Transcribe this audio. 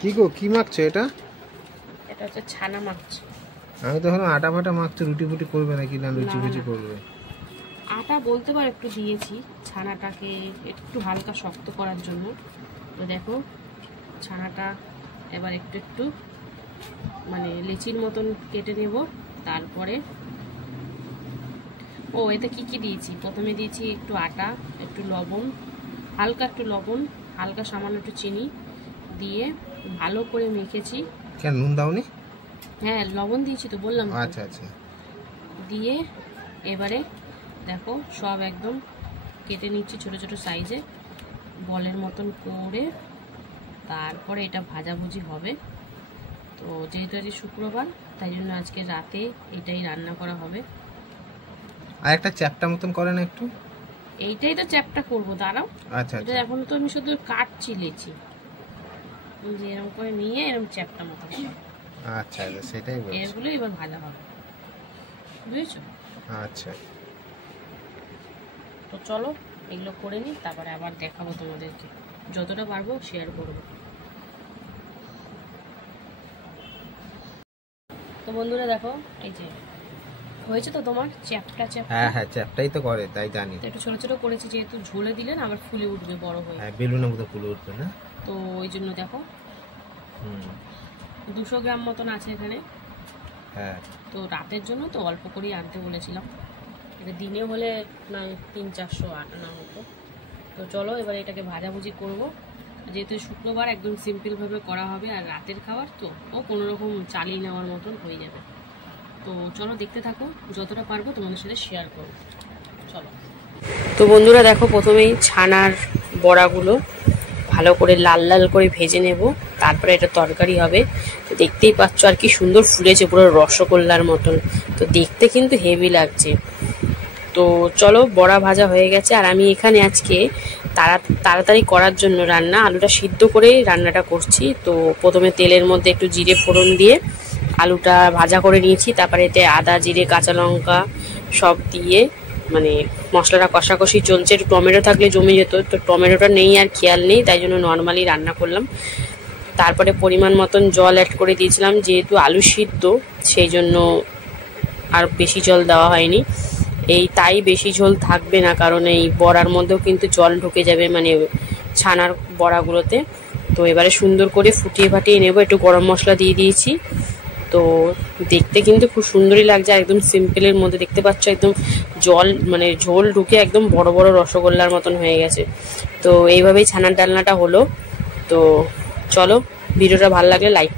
কি গো কি মাখছো এটা? এটা হচ্ছে ছানা মাখছি। আমি তো হলো আটা ফাটা মাখছো, রুটি ফুটি করবে নাকি না লুচি ফুচি করবে? আটা বলতে পারো একটু দিয়েছি ছানাটাকে একটু হালকা শক্ত করার জন্য। তো দেখো ছানাটা এবার একটু একটু মানে লিচির মতন কেটে নেব। তারপরে এতে কি কি দিয়েছি, প্রথমে দিয়েছি একটু আটা, একটু লবণ, হালকা একটু লবণ, হালকা সামান্য একটু চিনি দিয়ে ভালো করে মেখেছি। কেন নুন দাওনি? হ্যাঁ লবণ দিয়েছি তো বললাম। আচ্ছা আচ্ছা। দিয়ে এবারে দেখো সব একদম কেটে নিচ্ছি ছোট ছোট সাইজে বলের মতন করে। তারপরে এটা ভাজাভুজি হবে। তো যেহেতু আজকে শুক্রবার তাই জন্য আজকে রাতে এটাই রান্না করা হবে। আর একটা চ্যাপটা মতন করে না একটু? এইটাই তো চ্যাপটা করবো, দাঁড়াও। আচ্ছা এটা আচ্ছা। এখন তো আমি শুধু কাটছি লেচি, যে এরকম করে নিয়ে এরকম চ্যাপটা মতো। আচ্ছা আচ্ছা সেটাই বলছি। এগুলো এবার ভাজা হবে, বুঝেছো? আচ্ছা তো চলো এগুলো করে নিই, তারপরে আবার দেখাবো তোমাদেরকে, যতটা পারবো শেয়ার করবো। তো বন্ধুরা দেখো এই যে হয়েছে তো তোমার চ্যাপটা চ্যাপটা। হ্যাঁ হ্যাঁ চ্যাপটাই তো করে, তাই জানি। একটু ছোট ছোট করেছি যেহেতু ঝোলে দিলে না আবার ফুলে উঠবে বড় হয়ে। হ্যাঁ বেলুনের মতো ফুলে উঠবে না? তো ওই জন্য দেখো 200 গ্রাম মতন আছে এখানে। হ্যাঁ তো রাতের জন্য তো অল্প করেই আনতে বলেছিলাম, এটা দিনে হলে না 300-400 আনা হতো। তো চলো এবার এটাকে ভাজাভুজি করব। যেহেতু শুক্রবার একদম সিম্পলভাবে করা হবে আর রাতের খাবার তো কোনো রকম চালিয়ে নেওয়ার মতন হয়ে যাবে। তো চলো দেখতে থাকো, যতটা পারবো তোমাদের সাথে শেয়ার করবো। চলো। তো বন্ধুরা দেখো প্রথমেই ছানার বড়াগুলো ভালো করে লাল লাল করে ভেজে নেব, তারপরে এটা তরকারি হবে। তো দেখতেই পাচ্ছ আর কি সুন্দর ফুলেছে, পুরো রসগোল্লার মতন। তো দেখতে কিন্তু হেভি লাগছে। তো চলো বড়া ভাজা হয়ে গেছে, আর আমি এখানে আজকে তাড়াতাড়ি করার জন্য রান্না আলুটা সিদ্ধ করে রান্নাটা করছি। তো প্রথমে তেলের মধ্যে একটু জিরে ফোড়ন দিয়ে আলুটা ভাজা করে নিয়েছি, তারপরে এতে আদা জিরে কাঁচা লঙ্কা সব দিয়ে মানে মশলাটা কষাকষি চলছে। একটু টমেটো থাকলে জমে যেত, তো টমেটোটা নেই আর খেয়াল নেই, তাই জন্য নর্মালি রান্না করলাম। তারপরে পরিমাণ মতন জল অ্যাড করে দিয়েছিলাম, যেহেতু আলু সিদ্ধ সেই জন্য আর বেশি জল দেওয়া হয়নি। তাই বেশি ঝোল থাকবে না, কারণ এই বড়ার মধ্যেও কিন্তু জল ঢুকে যাবে মানে ছানার বড়াগুলোতে। তো এবারে সুন্দর করে ফুটিয়ে ফাটিয়ে নেব। একটু গরম মশলা দিয়ে দিয়েছি। তো দেখতে কিন্তু খুব সুন্দরই লাগছে, একদম সিম্পলের মধ্যে দেখতে পাচ্ছ একদম জল মানে ঝোল ঢুকে একদম বড় বড় রসগোল্লার মতন হয়ে গেছে। তো এইভাবেই ছানার ডালনাটা হলো। তো চলো ভিডিওটা ভালো লাগলে লাইক